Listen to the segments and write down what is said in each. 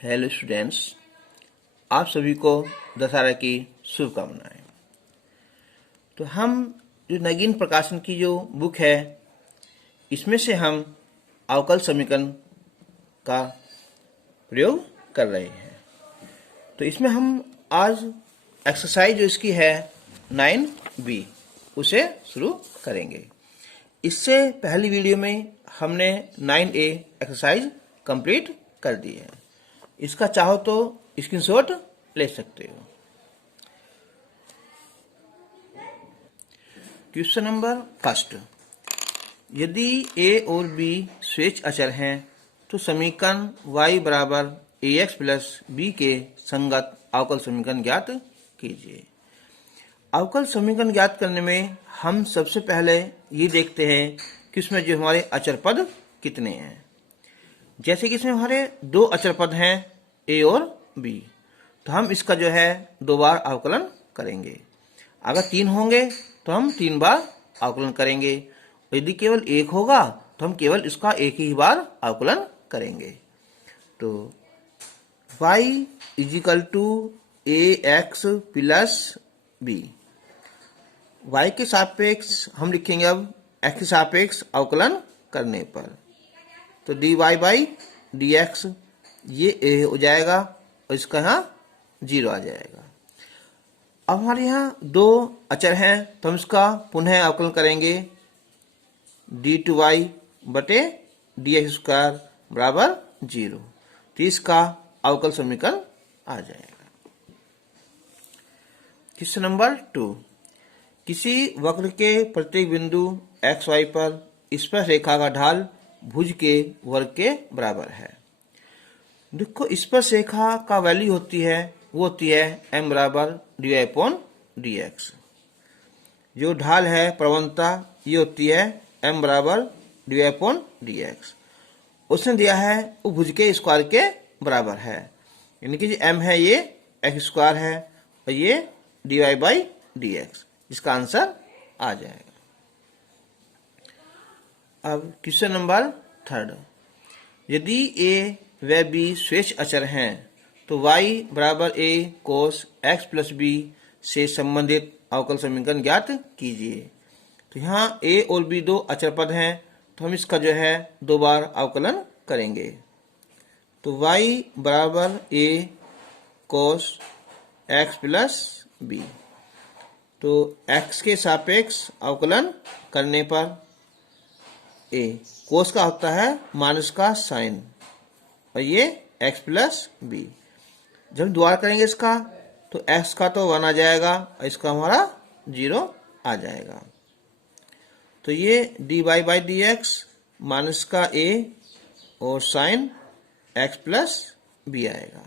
Hello students, आप सभी को दशहरा की शुभकामनाएं। तो हम जो नगीन प्रकाशन की जो बुक है, इसमें से हम अवकल समीकरण का प्रयोग कर रहे हैं। तो इसमें हम आज एक्सरसाइज जो इसकी है 9B उसे शुरू करेंगे। इससे पहली वीडियो में हमने 9A एक्सरसाइज कंप्लीट कर दी है। इसका चाहो तो स्क्रीनशॉट ले सकते हो। क्वेश्चन नंबर फर्स्ट, यदि a और b स्वेच्छ अचर हैं तो समीकरण y बराबर ax प्लस b के संगत अवकल समीकरण ज्ञात कीजिए। अवकल समीकरण ज्ञात करने में हम सबसे पहले ये देखते हैं कि इसमें जो हमारे अचर पद कितने हैं। जैसे कि इसमें हमारे दो अचर पद हैं a और b, तो हम इसका जो है 2 बार अवकलन करेंगे। अगर 3 होंगे तो हम 3 बार अवकलन करेंगे। यदि केवल 1 होगा तो हम केवल इसका एक ही बार अवकलन करेंगे। तो y is equal to ax plus b, y के सापेक्ष हम लिखेंगे अब x के सापेक्ष अवकलन करने पर, तो dy बाई dx ये a हो जाएगा और इसका यहाँ 0 आ जाएगा। अब हमारे यहाँ दो अचर हैं तो हम इसका पुनः अवकलन करेंगे। d2y बटे dx स्क्वायर बराबर 0, तो इसका अवकल समीकरण आ जाएगा। क्वेश्चन नंबर 2, किसी वक्र के प्रत्येक बिंदु xy पर स्पर्श रेखा का ढाल भुज के वर्ग के बराबर है। देखो, स्पर्श रेखा का वैल्यू होती है वो होती है m बराबर dy अपॉन dx। जो ढाल है प्रवणता ये होती है m बराबर dy अपॉन dx। उसने दिया है वो भुज के स्क्वायर के बराबर है, यानी कि जो m है ये x स्क्वायर है और ये dy बाई dx, इसका आंसर आ जाएगा। अब क्वेश्चन नंबर 3, यदि a व b स्वेच्छ अचर हैं तो y बराबर a cos x plus b से संबंधित अवकल समीकरण ज्ञात कीजिए। तो यहाँ a और b दो अचर पद हैं तो हम इसका जो है 2 बार अवकलन करेंगे। तो y बराबर a cos x plus b, तो x के सापेक्ष अवकलन करने पर a कोस का होता है माइनस का साइन और ये x प्लस b। जब हम द्वारा करेंगे इसका तो x का तो 1 आ जाएगा और इसका हमारा 0 आ जाएगा। तो ये dy बाई dx माइनस का a और साइन x प्लस b आएगा।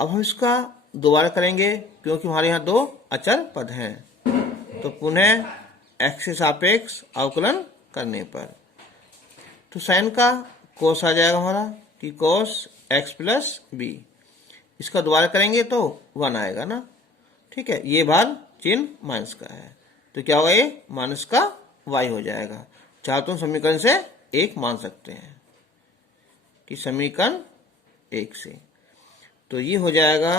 अब हम इसका दोबारा करेंगे क्योंकि हमारे यहाँ दो अचर पद हैं, तो पुनः x के सापेक्ष अवकलन करने पर तो साइन का कोस आ जाएगा हमारा कि कोस x प्लस b। इसका दोबारा करेंगे तो 1 आएगा ना, ठीक है। ये बार चिन्ह माइनस का है तो क्या होगा, ये माइनस का y हो जाएगा। चाहे तो समीकरण से 1 मान सकते हैं कि समीकरण 1 से, तो ये हो जाएगा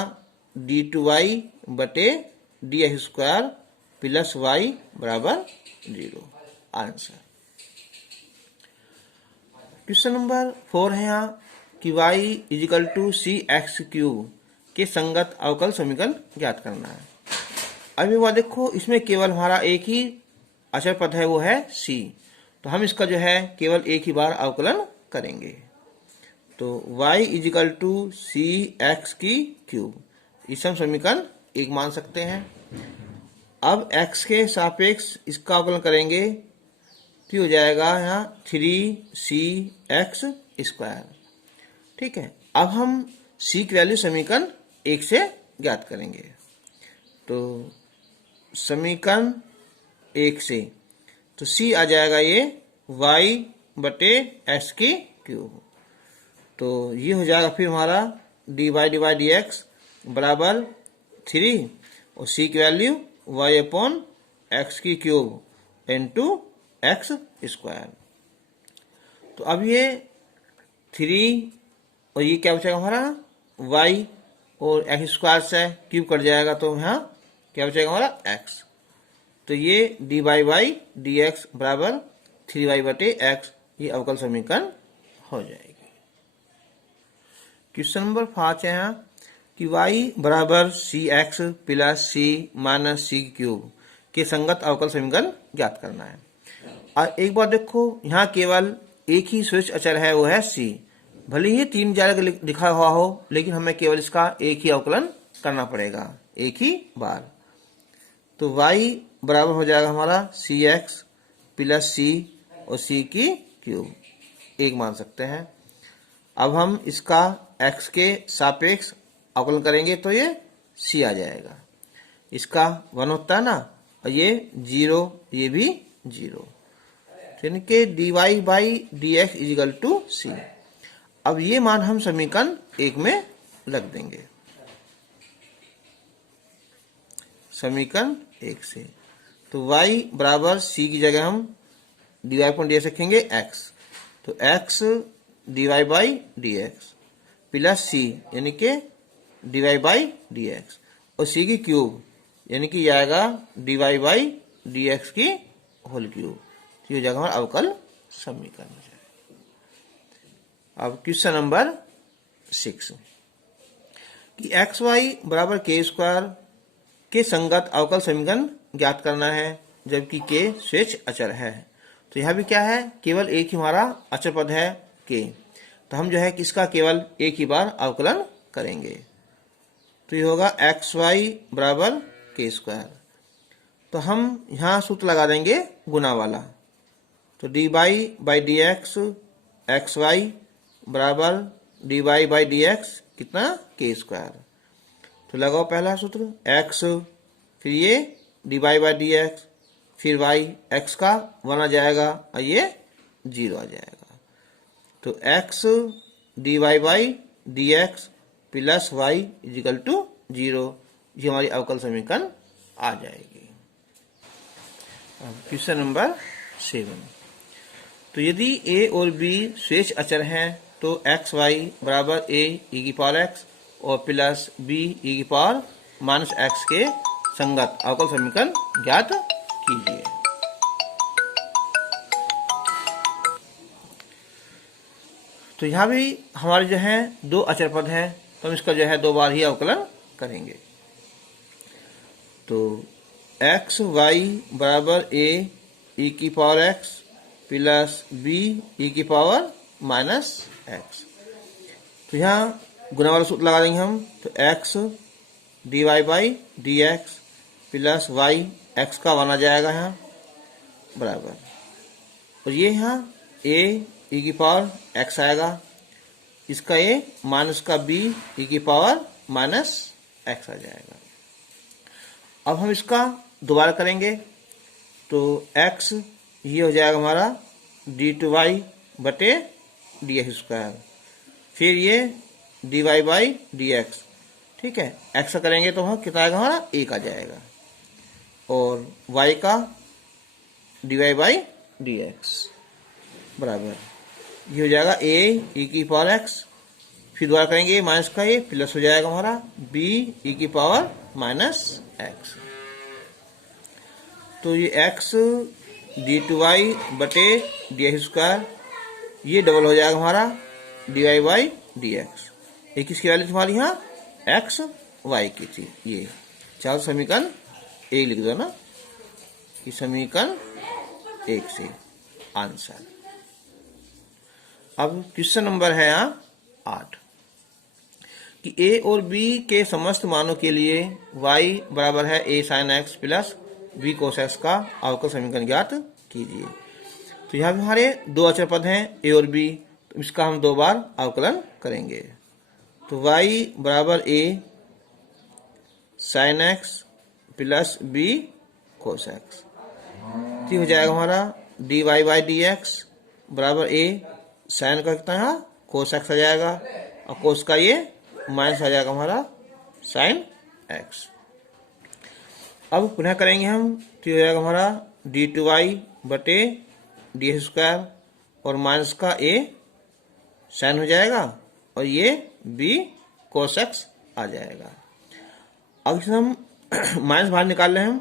d2y बटे dx स्क्वायर प्लस y बराबर 0, आंसर। क्वेश्चन नंबर 4 है यहाँ कि y is equal to c x cube के संगत अवकल समीकरण ज्ञात करना है। अभी वह देखो, इसमें केवल हमारा एक ही अचर पद है वो है c, तो हम इसका जो है केवल एक ही बार अवकलन करेंगे। तो y is equal to c x की क्यूब, इसे हम समीकरण 1 मान सकते हैं। अब x के सापेक्ष इसका अवकलन करेंगे तो हो जाएगा यहाँ 3cx स्क्वायर, ठीक है। अब हम c की वैल्यू समीकरण 1 से ज्ञात करेंगे। तो समीकरण 1 से तो c आ जाएगा ये y बटे x की क्यूब, तो ये हो जाएगा फिर हमारा dy बाई dx बराबर 3 और c की वैल्यू y अपॉन x की क्यूब इंटू x स्क्वायर। तो अब ये 3 और ये क्या बचेगा हमारा y, और एक्स स्क्वायर से क्यूब कट जाएगा तो यहाँ क्या बचेगा हमारा x। तो ये dy बाई डी एक्स बराबर 3y बटे एक्स, ये अवकल समीकरण हो जाएगी। क्वेश्चन नंबर 5 है यहाँ कि y बराबर सी एक्स प्लस सी माइनस सी क्यूब के संगत अवकल समीकरण ज्ञात करना है। और एक बार देखो, यहाँ केवल एक ही स्विच अचर है, वो है c। भले ही 3 जगह लिखा हुआ हो, लेकिन हमें केवल इसका एक ही अवकलन करना पड़ेगा, एक ही बार। तो y बराबर हो जाएगा हमारा सी एक्स प्लस सी और सी की क्यूब, एक मान सकते हैं। अब हम इसका x के सापेक्ष अवकलन करेंगे तो ये c आ जाएगा। इसका 1 होता है ना, और ये 0, ये भी 0, यानी कि dy by D x is equal to C. अब ये मान हम समीकरण 1 में लग देंगे, समीकरण 1 से। तो y बराबर c की जगह हम dy पर डी एक्स रखेंगे x, तो x dy by D x plus c यानी कि dy बाई डी एक्स, और c की क्यूब यानी कि आएगा dy बाई डी एक्स की होल क्यूब। तो ये हो जाएगा हमारा अवकल समीकरण। अब क्वेश्चन नंबर 6 कि एक्स वाई बराबर के स्क्वायर के संगत अवकल समीकरण ज्ञात करना है, जबकि के स्वेच्छ अचर है। तो यहाँ भी क्या है, केवल एक ही हमारा अचर पद है के, तो हम जो है किसका केवल एक ही बार अवकलन करेंगे। तो ये होगा एक्स वाई बराबर के स्क्वायर। तो हम यहाँ सूत्र लगा देंगे गुना वाला, तो D Y by D X Y बराबर D Y by D X कितना के स्क्वायर। तो लगाओ पहला सूत्र x, फिर ये d Y by D x, फिर y, x का 1 आ जाएगा और ये 0 आ जाएगा। तो x d Y by D x plus y is equal to 0, ये हमारी अवकल समीकरण आ जाएगी। क्वेश्चन नंबर 7, तो यदि a और b शेष अचर हैं तो एक्स वाई बराबर a e की पावर x और प्लस b e की पावर माइनस x के संगत अवकल समीकरण ज्ञात कीजिए। तो यहाँ भी हमारे जो है 2 अचर पद हैं, तो हम इसका जो है 2 बार ही अवकलन करेंगे। तो एक्स वाई बराबर a e की power x plus b e की पावर माइनस x। तो यहाँ गुना वाला सूत्र लगा देंगे हम, तो x d Y by D x plus y, x का 1 आ जाएगा यहाँ बराबर, और ये यहाँ a e की पावर x आएगा, इसका a माइनस का b e की पावर माइनस x आ जाएगा। अब हम इसका दोबारा करेंगे, तो x ये हो जाएगा हमारा डी टू वाई बटे डी एक्स स्क्वायर, फिर ये d Y by D x, ठीक है। एक्स का करेंगे तो वहाँ कितना आएगा हमारा 1 आ जाएगा, और y का d Y by D x बराबर ये हो जाएगा a e की पावर x, फिर दोबारा करेंगे माइनस का ये प्लस हो जाएगा हमारा b e की पावर माइनस x। तो ये x डी टू वाई बटे डी एक्स स्क्वायर, ये डबल हो जाएगा हमारा d Y by D x. ये किसकी वैल्यू तुम्हारी यहाँ एक्स वाई की थी, ये चार समीकरण 1 लिख दो ना, कि समीकरण 1 से आंसर। अब क्वेश्चन नंबर है यहाँ 8 कि a और b के समस्त मानों के लिए y बराबर है a sin x plus b cos x का अवकल समीकरण ज्ञात कीजिए। तो यहाँ भी हमारे 2 अचर पद हैं a और b, तो इसका हम 2 बार अवकलन करेंगे। तो y बराबर a sin x plus b cos x, तो हो जाएगा हमारा dy बाई डी एक्स बराबर a sin का कितना है cos x आ जाएगा, और cos का ये माइनस आ जाएगा हमारा sin x। अब पुनः करेंगे हम, तो हो जाएगा हमारा डी टू वाई बटे डी एक्स स्क्वायर और माइनस का a sin हो जाएगा और ये b cos x आ जाएगा। अब इसमें हम माइनस बाहर निकाल रहे हैं हम,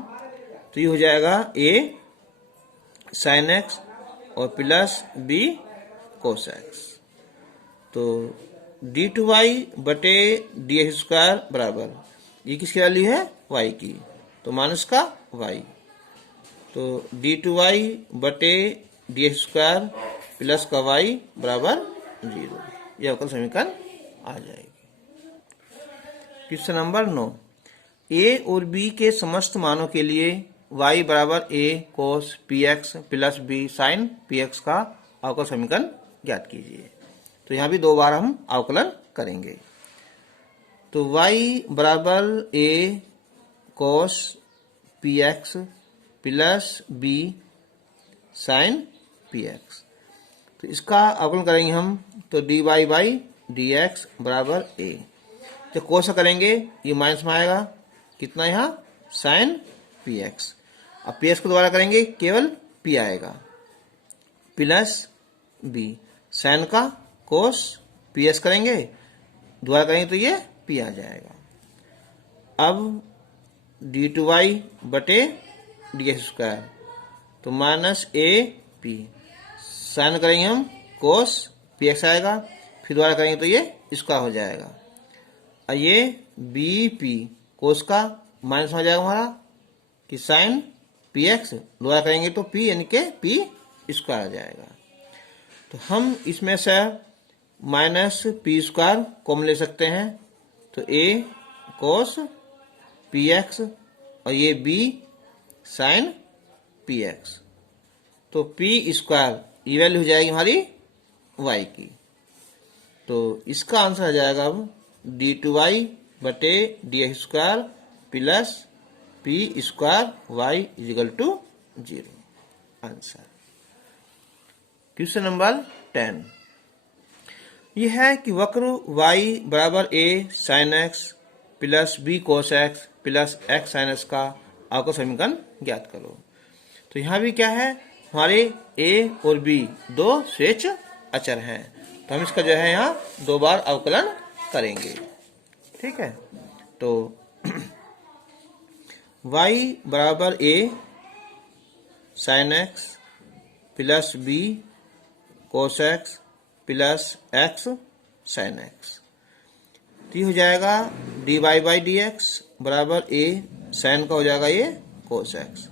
तो ये हो जाएगा a sin x और प्लस b cos x। तो d2y बटे dx² बराबर, ये किसकी वैल्यू है? y की, तो माइनस का y, तो d2y बटे dx² प्लस का y बराबर 0। यह अवकल समीकरण आ जाएगी। क्वेश्चन नंबर 9, a और b के समस्त मानों के लिए y बराबर a cos px plus b sin px का अवकल समीकरण ज्ञात कीजिए। तो यहाँ भी दो बार हम अवकलन करेंगे। तो y बराबर a cos px plus b sin px, तो इसका अवकलन करेंगे हम, तो dy बाई dx बराबर a। जब कोस करेंगे ये माइनस में आएगा, कितना यहाँ sin px। अब px को दोबारा करेंगे केवल p आएगा, प्लस b sin का कोस px करेंगे, दोबारा करेंगे तो ये p आ जाएगा। अब d2y बटे dx², तो माइनस a p, साइन करेंगे हम कोस px आएगा, फिर दोबारा करेंगे तो ये इसका हो जाएगा। और ये bp कोस का माइनस में आ जाएगा हमारा कि साइन px, दोबारा करेंगे तो p यानी के p स्क्वायर आ जाएगा। तो हम इसमें से माइनस p² कॉमन ले सकते हैं, तो a cos px और ये b sin px, तो p² ये वैल्यू हो जाएगी हमारी y की। तो इसका आंसर आ जाएगा अब d2y बटे dx² plus p² y is equal to 0। Answer. Question number 10, यह है कि वक्र y बराबर a sin x plus b cos x plus x sin x का अवकल समीकरण ज्ञात करो। तो यहाँ भी क्या है, हमारे a और b दो स्वेच्छ अचर हैं, तो हम इसका जो है यहाँ दो बार अवकलन करेंगे। ठीक है, तो y बराबर a sin x plus b cos x plus x sin x, तो ये हो जाएगा dy बाई dx बराबर a sin का हो जाएगा ये cos x,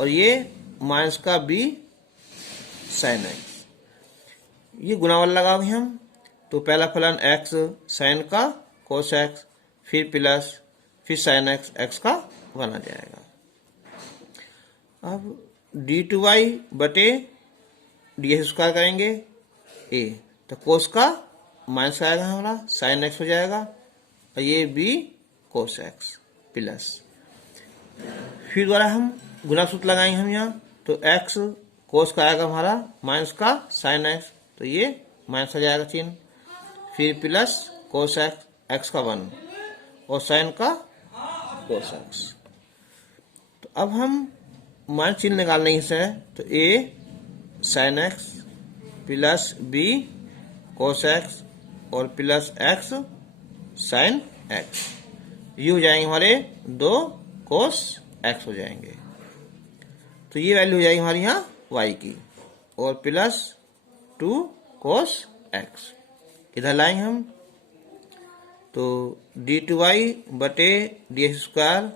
और ये माइनस का b sin x, ये गुणावल लगाओगे हम, तो पहला फलन x sin का cos x फिर प्लस फिर sin x x का 1 आ जाएगा। अब d2y बटे dx² करेंगे a, तो cos का माइनस आएगा हमारा sin x हो जाएगा, और ये b cos x प्लस फिर द्वारा हम गुणा सूत्र लगाएंगे हम यहाँ, तो x cos का आएगा हमारा माइनस का sin x, तो ये माइनस आ जाएगा चिन्ह, फिर प्लस cos x x का 1 और sin का cos x। तो अब हम माइनस चिन्ह निकालने से, तो a sin x plus b cos x और प्लस x sin x, ये हो जाएंगे हमारे 2 cos x हो जाएंगे। तो ये वैल्यू हो जाएगी हमारी यहाँ y की, और प्लस 2 cos x इधर लाएंगे हम, तो d2y बटे dx²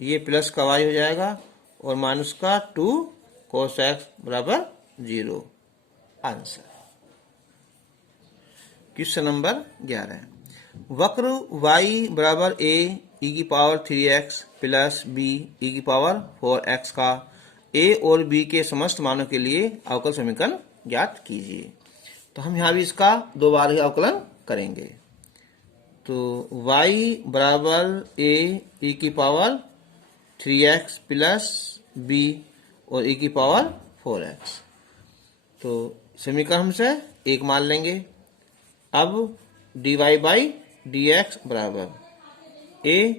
ये प्लस का y हो जाएगा, और माइनस का 2 cos x बराबर 0। आंसर। क्वेश्चन नंबर 11, वक्र y बराबर a e की power 3x plus b e की पावर 4x का a और b के समस्त मानों के लिए अवकल समीकरण ज्ञात कीजिए। तो हम यहाँ भी इसका दो बार ही अवकलन करेंगे। तो y बराबर a e की पावर 3x प्लस b और e की पावर 4x, तो समीकरण हमसे एक मान लेंगे। अब dy बाई dx बराबर a,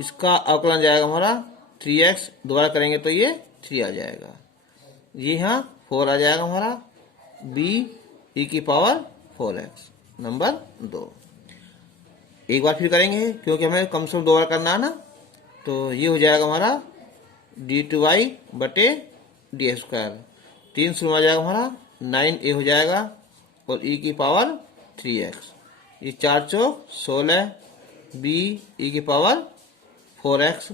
इसका अवकलन जाएगा हमारा 3x, दोबारा करेंगे तो ये 3 आ जाएगा, ये यहाँ 4 आ जाएगा हमारा, b e की पावर 4x नंबर 2। एक बार फिर करेंगे क्योंकि हमें कम से कम 2 बार करना है ना। तो ये हो जाएगा हमारा d2y बटे डी स्क्वायर, 3 से आ जाएगा हमारा 9a हो जाएगा और e की पावर 3x, ये 4 चौक 16, b e की पावर 4x,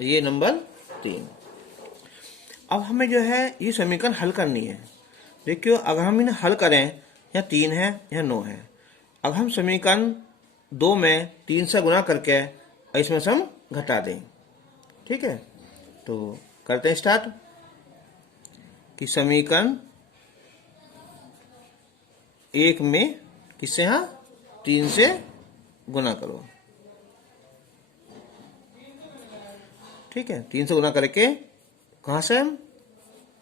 ये नंबर 3। अब हमें जो है ये समीकरण हल करनी है। देखियो अगर हम इन्हें हल करें, या 3 है या 9 है, अब हम समीकरण 2 में 3 से गुना करके इसमें से हम घटा दें। ठीक है, तो करते हैं स्टार्ट कि समीकरण 1 में किससे, यहाँ 3 से गुना करो। ठीक है, 3 से गुना करके कहां से हम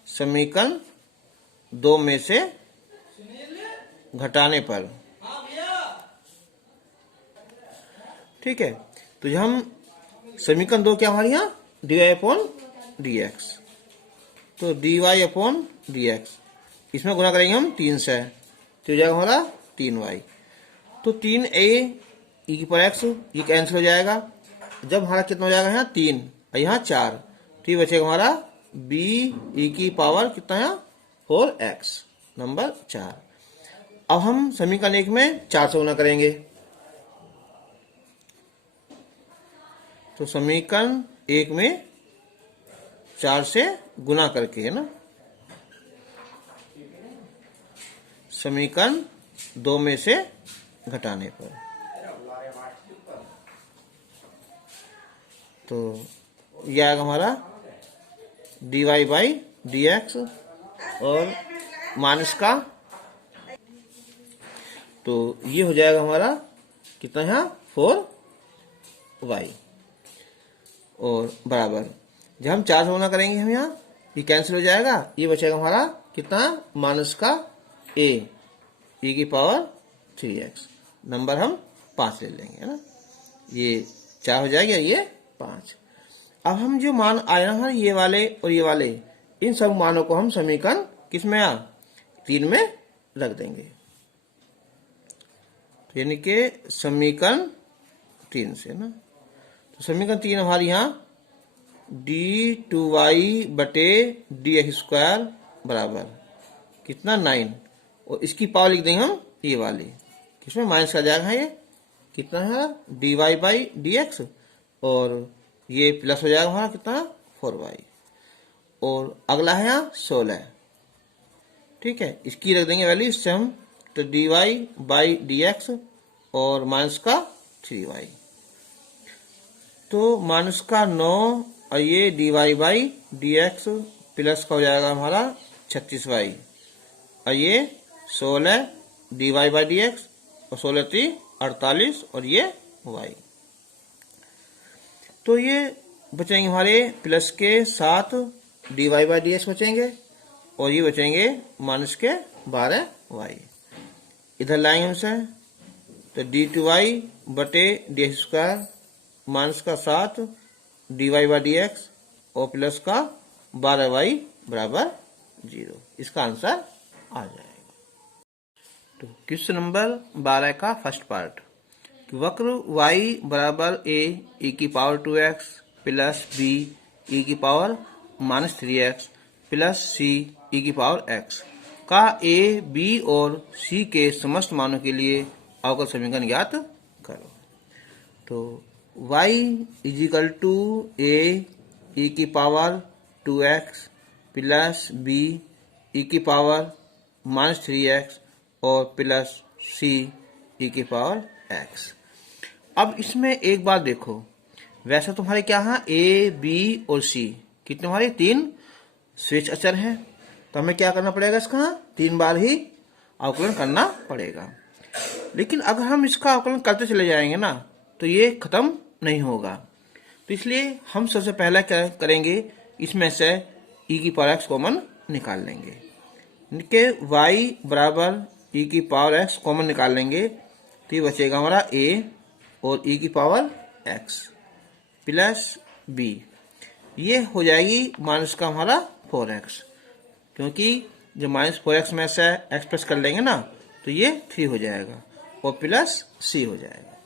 समीकरण 2 में से घटाने पर। ठीक है, तो जब हम समीकरण 2 क्या हमारे यहाँ dy अपॉन dx, तो dy अपॉन dx इसमें गुना करेंगे हम 3 से, तो हो जाएगा हमारा 3y। तो 3a e की पावर x ये कैंसिल हो जाएगा। जब हमारा कितना हो जाएगा यहाँ 3 और यहाँ 4, तो ये बचेगा हमारा b e की पावर कितना है 4x, नंबर 4। अब हम समीकरण 1 में 4 से गुना करेंगे, तो समीकरण 1 में 4 से गुना करके, है ना, समीकरण 2 में से घटाने पर। तो यह आएगा हमारा dy बाई dx और माइनस का, तो ये हो जाएगा हमारा कितना यहाँ 4y और बराबर। जब हम 4 से गुना करेंगे हम यहाँ ये कैंसिल हो जाएगा, ये बचेगा हमारा कितना माइनस का a e की पावर 3x, नंबर हम 5 ले लेंगे, है ना, ये 4 हो जाएगा, ये 5। अब हम जो मान आए ना हमारे ये वाले और ये वाले, इन सब मानों को हम समीकरण किस में 3 में रख देंगे, तो यानी कि समीकरण 3 से ना। तो समीकरण 3 हमारे यहाँ d2y बटे dx स्क्वायर बराबर कितना 9, और इसकी पावर लिख देंगे हम ये वाली, किसमें माइनस का जाएगा ये कितना है dy बाई dx, और ये प्लस हो जाएगा हमारा कितना 4y, और अगला है यहाँ 16। ठीक है, इसकी रख देंगे वैल्यू, इससे हम तो dy बाई dx और माइनस का 3y, तो माइनस का 9 और ये dy बाई dx प्लस का हो जाएगा हमारा 36y, और ये 16 dy बाई dx और 16 3 48 और ये y। तो ये बचेंगे हमारे प्लस के 7 dy बाई dx बचेंगे, और ये बचेंगे माइनस के 12y। इधर लाएंगे हमसे, तो d2y बटे dx स्क्वायर माइनस का 7 dy बाई dx और प्लस का 12y बराबर 0, इसका आंसर आ जाएगा। तो क्वेश्चन नंबर 12 का फर्स्ट पार्ट, वक्र y बराबर a e की power 2x plus b e की power minus 3x plus c e की पावर x का a b और c के समस्त मानों के लिए अवकल समीकरण ज्ञात करो। तो y is equal to a e की power 2x plus b e की पावर माइनस 3x और प्लस c e की पावर x। अब इसमें एक बात देखो, वैसे तुम्हारे क्या है a b और c कितने हमारे 3 स्वेच्छ अचर हैं, तो हमें क्या करना पड़ेगा, इसका 3 बार ही अवकलन करना पड़ेगा। लेकिन अगर हम इसका अवकलन करते चले जाएंगे ना, तो ये खत्म नहीं होगा। तो इसलिए हम सबसे पहले क्या करेंगे, इसमें से e की पावर x कॉमन निकाल लेंगे, कि y बराबर e की पावर x कॉमन निकाल लेंगे, तो ये बचेगा हमारा a और e की पावर x प्लस b, ये हो जाएगी माइनस का हमारा 4x, क्योंकि जब माइनस 4x में से x प्लस कर लेंगे ना, तो ये 3 हो जाएगा, और प्लस सी हो जाएगा।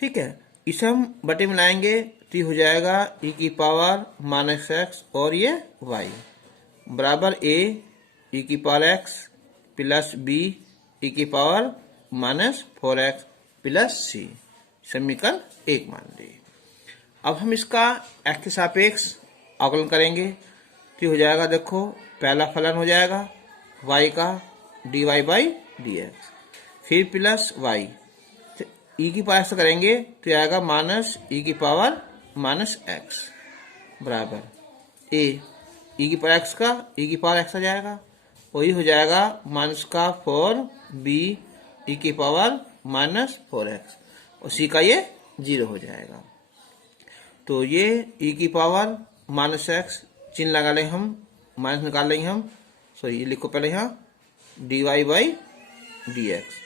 ठीक है, इसे हम बटे में लाएंगे तो ये हो जाएगा e की पावर माइनस एक्स और ये y बराबर a e की power x plus b e की पावर माइनस 4x प्लस सी, समीकरण 1 मान ली। अब हम इसका x के सापेक्ष अवकलन करेंगे तो हो जाएगा, देखो पहला फलन हो जाएगा y का dy बाई डी एक्स, फिर प्लस y ई की पावर से करेंगे तो आएगा माइनस ई की पावर माइनस एक्स बराबर ए ई की पावर एक्स का ई की पावर एक्स आ जाएगा, और ये हो जाएगा माइनस का 4b ई की पावर माइनस 4x और सी का ये 0 हो जाएगा। तो ये ई की पावर माइनस एक्स चिन्ह लगा लें हम, माइनस निकाल लेंगे हम, सॉरी ये लिखो पहले यहाँ dy बाई डी एक्स,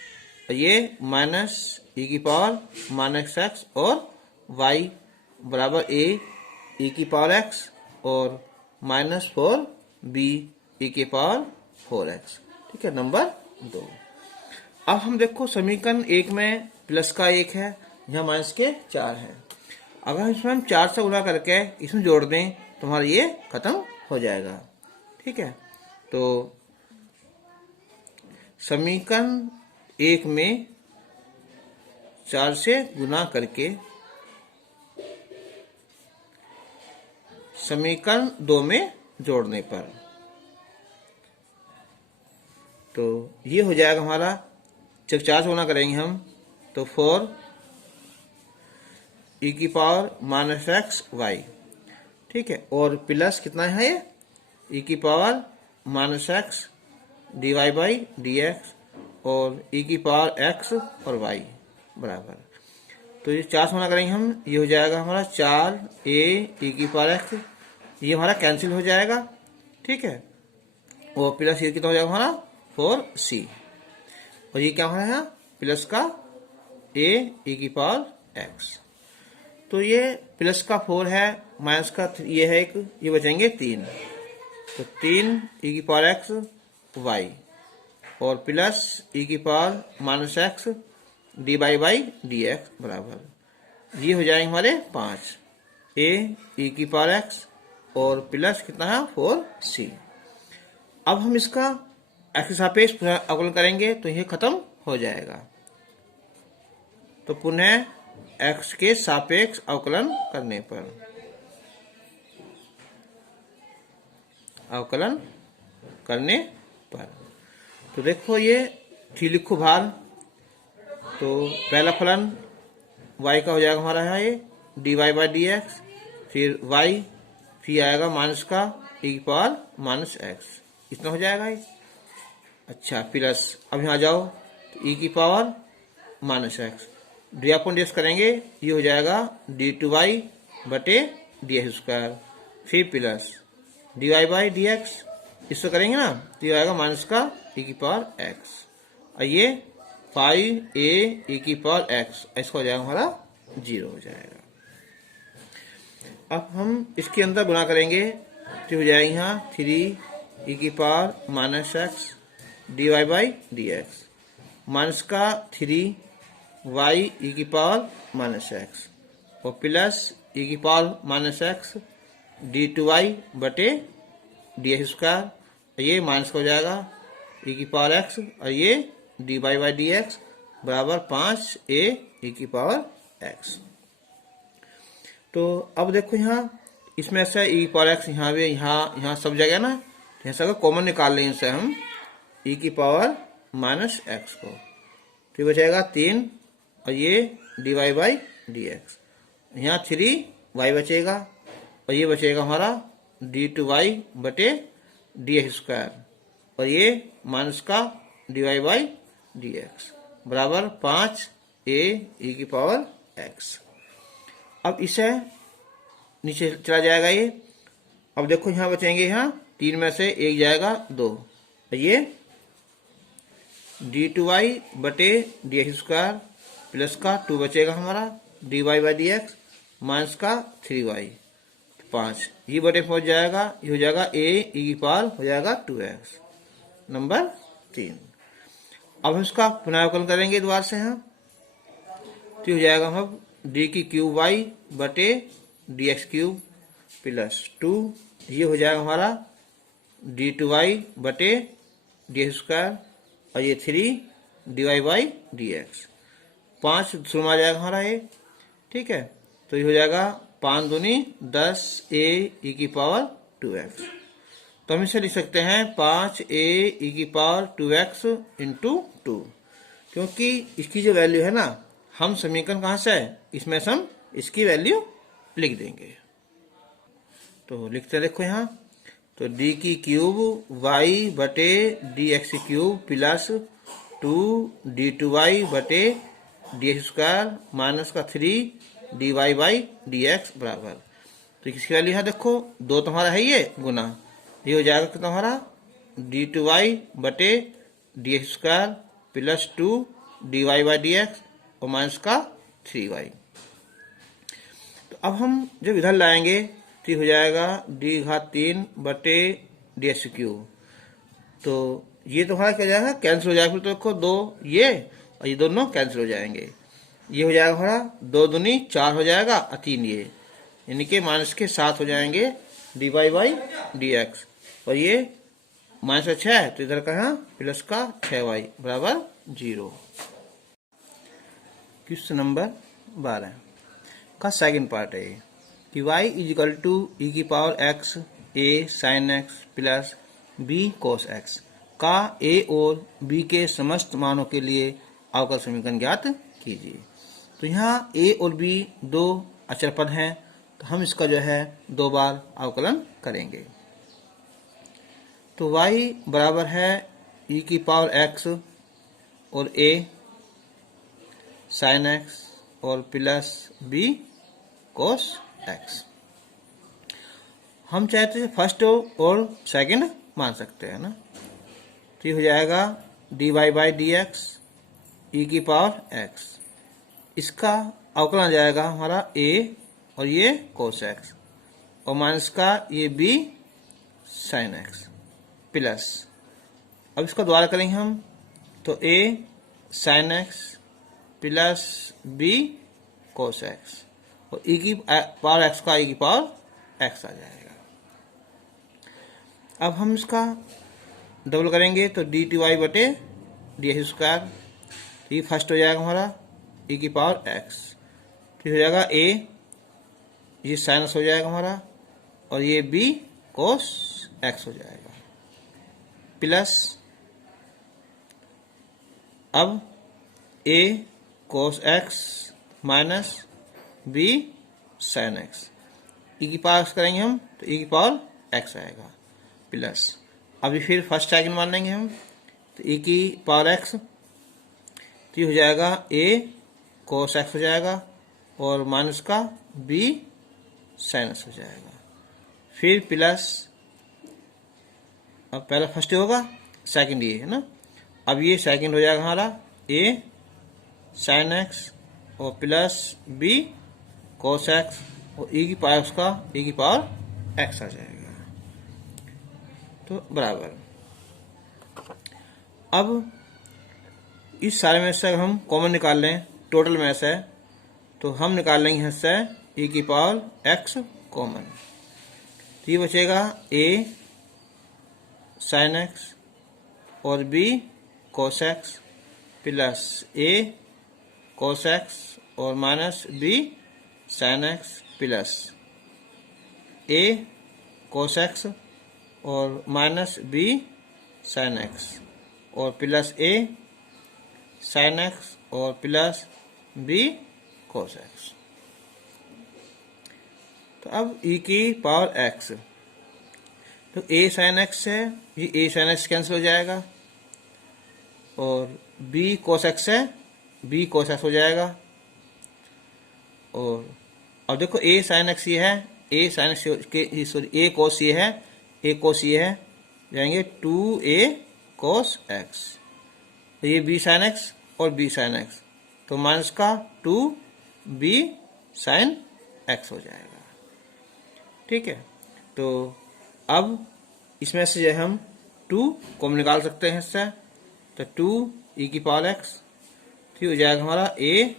ये माइनस ई की पावर माइनस एक्स और y बराबर a ई की पावर x और माइनस 4b ई की पावर 4x। ठीक है, नंबर 2। अब हम देखो समीकरण 1 में प्लस का 1 है, यहाँ माइनस के 4 है। अगर इसमें हम 4 से गुणा करके इसमें जोड़ दें तो हमारा ये खत्म हो जाएगा। ठीक है, तो समीकरण 1 में 4 से गुना करके समीकरण 2 में जोड़ने पर तो ये हो जाएगा हमारा, जब 4 से गुना करेंगे हम तो 4 ई की पावर माइनस एक्स वाई। ठीक है, और प्लस कितना है ये ई की power minus x d Y by D x और ई की पावर एक्स और वाई बराबर, तो ये 4 से गुणा करेंगे हम, ये हो जाएगा हमारा 4 ए ई की पावर एक्स, ये हमारा कैंसिल हो जाएगा। ठीक है, और प्लस ये कितना हो जाएगा हमारा 4c, और ये क्या हमारा है प्लस का a ई की पावर x। तो ये प्लस का 4 है, माइनस का ये है एक, ये बचेंगे 3, तो 3 ई की पावर x y और प्लस ई की power minus x D by by D x बराबर, ये हो जाएंगे हमारे 5 ए ई की पावर एक्स और प्लस कितना है 4c। अब हम इसका एक्स के सापेक्ष पुनः अवकलन करेंगे तो ये खत्म हो जाएगा। तो पुनः एक्स के सापेक्ष अवकलन करने पर तो देखो ये थी लिखो भार, तो पहला फलन y का हो जाएगा हमारा है ये d Y by D x, फिर y, फिर आएगा माइनस का e की पावर माइनस एक्स, इतना हो जाएगा ये। अच्छा, प्लस अब यहाँ जाओ तो e की power minus x, d upon d x करेंगे, ये हो जाएगा डी टू वाई बटे डी एक्स स्क्वायर, फिर plus d Y by D x, इसको करेंगे ना तो ये आएगा माइनस का e की पावर एक्स, और ये 5a e की पावर x, इसका हो जाएगा हमारा 0 हो जाएगा। अब हम इसके अंदर गुणा करेंगे तो हो जाएगा यहाँ 3 e की power minus x d Y by D x, minus का 3y e की पावर माइनस एक्स और प्लस e की power minus x d two y बटे डी एक्स स्क्वायर, ये माइनस का हो जाएगा e की पावर x और ये d Y by D x बराबर 5a e की पावर x। तो अब देखो यहाँ इसमें ऐसा e की पावर x यहाँ भी यहाँ सब जगह ना, यहाँ से कॉमन निकाल लें इनसे हम e की पावर माइनस एक्स को, तो बचेगा 3 और ये d Y by D x, यहाँ 3y बचेगा और ये बचेगा हमारा डी टू वाई बटे डी एक्स स्क्वायर और ये माइनस का d Y by D x बराबर 5a e की पावर x। अब इसे नीचे चला जाएगा ये, अब देखो यहाँ बचेंगे, यहाँ 3 में से 1 जाएगा 2, ये डी टू वाई बटे डी एक्स स्क्वायर प्लस का 2 बचेगा हमारा d Y by D x minus का 3y 5, ये बटे पहुंच जाएगा, ये हो जाएगा a e की पावर हो जाएगा 2x, नंबर 3। अब हम इसका पुनरावकलन करेंगे दोबारा से हम, तो हो जाएगा हम डी की क्यूब वाई बटे डी एक्स क्यूब प्लस 2, ये हो जाएगा हमारा डी टू वाई बटे डी एक्स स्क्वायर, और ये 3 d Y by D x, 5 शुरू आ जाएगा हमारा ये। ठीक है, तो ये हो जाएगा 5 दूनी 10 ए ई की पावर 2x। तो हम इसे लिख सकते हैं 5 ए ई की पावर 2x इंटू 2, क्योंकि इसकी जो वैल्यू है ना, हम समीकरण कहाँ से है, इसमें से हम इसकी वैल्यू लिख देंगे। तो लिखते देखो यहाँ, तो डी की क्यूब वाई बटे d x cube plus 2 d two y बटे डी एक्स स्क्वायर माइनस का 3 d Y by D x बराबर, तो किसकी वैल्यू है देखो, 2 तुम्हारा है ये गुना, ये हो जाएगा कि तुम्हारा डी टू वाई बटे d x square plus 2 d Y by D x और माइनस का 3y। तो अब हम जब इधर लाएंगे तो हो जाएगा डी घात 3 बटे डी एक्स क्यूब, तो ये तुम्हारा क्या जाएगा, कैंसिल हो जाएगा, फिर तो देखो 2 ये और ये दोनों कैंसिल हो जाएंगे, ये हो जाएगा हमारा 2 दूनी 4 हो जाएगा और 3 ये, यानी कि माइनस के 7 हो जाएंगे d Y by D x, और ये माइनस का 6 है तो इधर का यहाँ प्लस का 6y बराबर 0। क्वेश्चन नंबर 12 का सेकंड पार्ट है कि y इज इक्वल टू ई की power x a sin x plus b cos x का a और b के समस्त मानों के लिए अवकल समीकरण ज्ञात कीजिए। तो यहाँ a और b 2 अचर पद हैं, तो हम इसका जो है 2 बार अवकलन करेंगे। तो y बराबर है e की पावर x और a sin x और प्लस b cos x। हम चाहते हैं फर्स्ट और सेकंड मान सकते हैं ना, तो ये हो जाएगा dy बाई डी एक्स ई की पावर x, इसका अवकलन आ जाएगा हमारा a और ये cos x और माइनस का ये b sin x प्लस, अब इसका द्वारा करेंगे हम, तो a sin x plus b cos x और e की पावर x का e की पावर x आ जाएगा। अब हम इसका डबल करेंगे तो डी टी वाई बटे डी एक्स स्क्वायर, तो ये फर्स्ट हो जाएगा हमारा e की पावर x, फिर हो जाएगा a, ये साइनस हो जाएगा हमारा और ये b cos x हो जाएगा प्लस, अब a cos x minus b sin x, e की पावर x करेंगे हम तो e की पावर x आएगा प्लस, अभी फिर फर्स्ट सेकंड मान लेंगे हम, तो e की पावर x, तो ये हो जाएगा a cos x हो जाएगा और माइनस का b sin x हो जाएगा, फिर प्लस, अब पहला फर्स्ट होगा सेकंड ये है ना, अब ये सेकंड हो जाएगा हमारा a sin x और प्लस b cos x और e की पावर उसका e की पावर x आ जाएगा, तो बराबर। अब इस सारे में से हम कॉमन निकाल लें, टोटल में से, तो हम निकाल लेंगे यहाँ से e की पावर x कॉमन, तो ये बचेगा a sin x और b cos x plus a cos x और minus b sin x plus a cos x और माइनस b sin x और प्लस a sin x और प्लस b cos x। तो अब e की power x, तो a sin x है, ये a sin x कैंसिल हो जाएगा और b cos x है, b cos x हो जाएगा, और अब देखो a sin x ये है, a sin x के सॉरी a cos ये है, a cos ये है, जाएंगे 2a cos x, तो ये b sin x और b sin x, तो माइनस का 2b sin x हो जाएगा। ठीक है, तो अब इसमें से जो हम 2 को निकाल सकते हैं इससे, तो ई की पावर एक्स, फिर हो जाएगा हमारा ए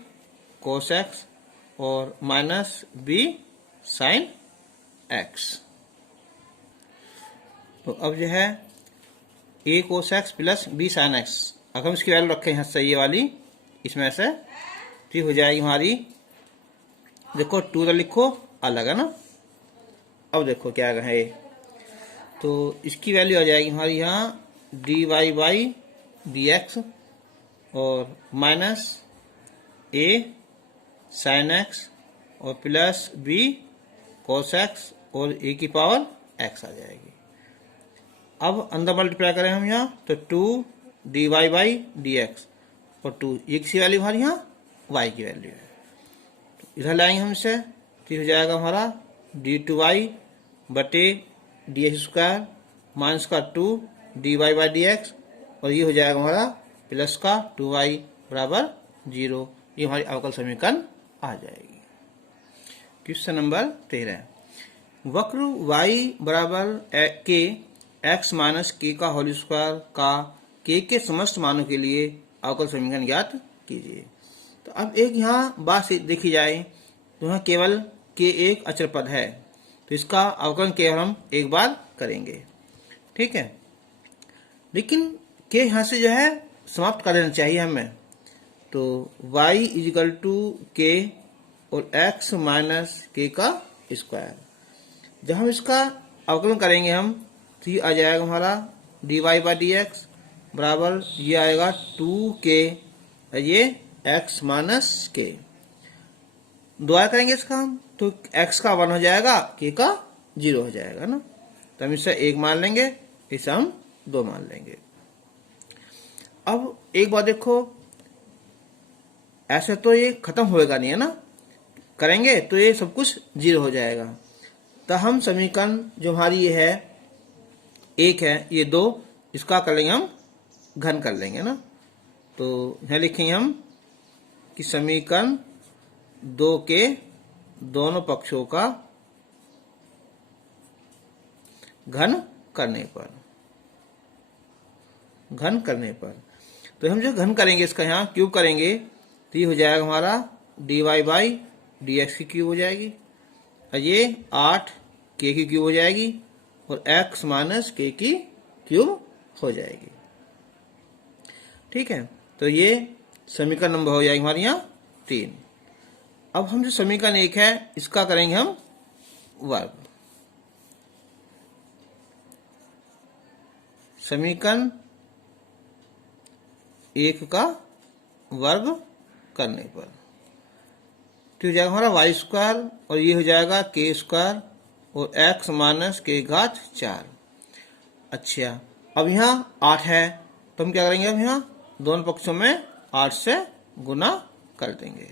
कोस एक्स और माइनस बी साइन एक्स। तो अब जो है A cos X plus B sine X, अगर हम इसकी वैल्यू रखें यहाँ सही वाली इसमें से, फिर हो जाएगी हमारी, देखो टू तो लिखो अलग है ना। अब देखो क्या है, तो इसकी वैल्यू आ जाएगी हमारी यहाँ d Y by D x और माइनस ए साइन एक्स और प्लस बी कोस एक्स और ए की पावर एक्स आ जाएगी। अब अंदर मल्टीप्लाई करें हम यहाँ, तो two d Y by D x और टू, ये किसी वैल्यू हमारी यहाँ वाई की वैल्यू है, तो इधर लाएंगे हम इसे, तो हो जाएगा हमारा डी टू वाई बटे डी एक्स स्क्वायर माइनस का two d Y by D x और ये हो जाएगा हमारा प्लस का टू वाई बराबर 0। ये हमारी अवकल समीकरण आ जाएगी। क्वेश्चन नंबर 13, वक्र y बराबर के x माइनस के का होल स्क्वायर का k के समस्त मानों के लिए अवकल समीकरण ज्ञात कीजिए। तो अब एक यहाँ बात देखी जाए, तो यहाँ केवल k एक अचर पद है, तो इसका अवकलन केवल हम एक बार करेंगे, ठीक है। लेकिन k यहाँ से जो है समाप्त कर देना चाहिए हमें, तो y इजिकल टू k और x माइनस k का स्क्वायर, जब हम इसका अवकलन करेंगे हम, तो ये आ जाएगा हमारा d Y by D x बराबर, ये आएगा 2k, ये x माइनस k, दोबारा करेंगे इसका हम, तो x का 1 हो जाएगा, k का 0 हो जाएगा ना, तो हम इससे 1 मान लेंगे, इसे हम 2 मान लेंगे। अब एक बात देखो, ऐसे तो ये खत्म होएगा नहीं है ना, करेंगे तो ये सब कुछ 0 हो जाएगा, तो हम समीकरण जो हमारी ये है 1 है, ये 2, इसका कर लेंगे हम घन कर लेंगे ना, तो यहाँ लिखेंगे हम कि समीकरण 2 के दोनों पक्षों का घन करने पर, तो हम जो घन करेंगे इसका यहाँ क्यूब करेंगे, तो ये हो जाएगा हमारा d Y by D x की क्यूब हो जाएगी और ये 8 के की क्यूब हो जाएगी और x माइनस के की क्यूब हो जाएगी, ठीक है। तो ये समीकरण नंबर हो जाएगी हमारे यहाँ 3। अब हम जो समीकरण 1 है इसका करेंगे हम वर्ग, समीकरण 1 का वर्ग करने पर, तो हो जाएगा हमारा वाई स्क्वायर और ये हो जाएगा के स्क्वायर और x माइनस के घात 4। अच्छा, अब यहाँ 8 है, तो हम क्या करेंगे, अब यहाँ दोनों पक्षों में 8 से गुना कर देंगे,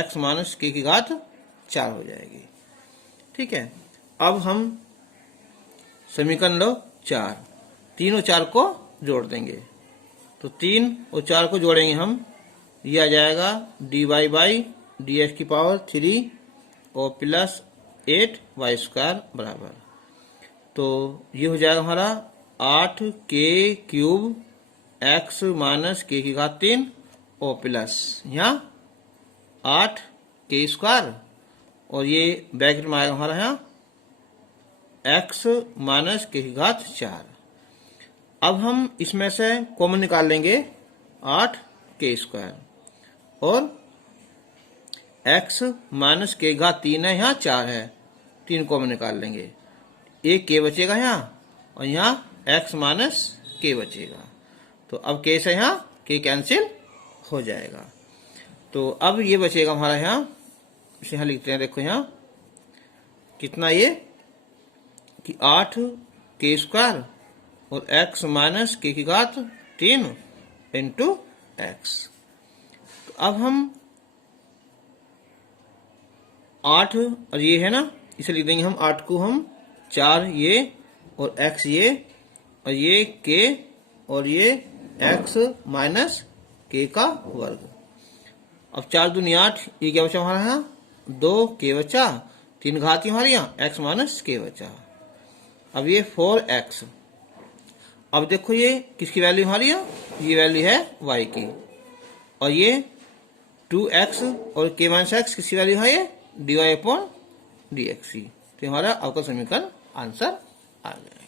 x माइनस के की घात 4 हो जाएगी, ठीक है। अब हम समीकरण लो 4, 3 और 4 को जोड़ देंगे, तो 3 और 4 को जोड़ेंगे हम, ये आ जाएगा d Y by D x की पावर 3 और प्लस 8 वाई स्क्वायर बराबर, तो ये हो जाएगा हमारा 8 के क्यूब x माइनस के की घात 3 और प्लस यहाँ 8 के स्क्वायर और ये ब्रैकेट में आएगा हमारा यहाँ x माइनस के की घात 4। अब हम इसमें से कॉमन निकाल लेंगे 8 के स्क्वायर और x माइनस के घात 3 है, यहाँ 4 है, 3 कॉमन निकाल लेंगे, एक के बचेगा यहाँ और यहाँ x माइनस के बचेगा, तो अब के से यहाँ के कैंसिल हो जाएगा, तो अब ये बचेगा हमारा यहाँ, इसे यहाँ लिखते हैं, देखो यहाँ कितना ये कि 8 के स्क्वायर और x माइनस के की घात 3 इंटू एक्स। तो अब हम 8 और ये है ना, इसे लिख देंगे हम 8 को हम 4 ये और x ये और ये k और ये x माइनस k का वर्ग। अब 4 दूनी 8, ये क्या बचा हमारा यहाँ 2 k बचा, 3 घात हमारे यहाँ x माइनस k बचा। अब ये 4x, अब देखो ये किसकी वैल्यू हमारी यहाँ ये वैल्यू है y की, और ये 2x और k माइनस एक्स किसी वैल्यू है ये dy/dx की। तो हमारा अवकल समीकरण आंसर आ गया।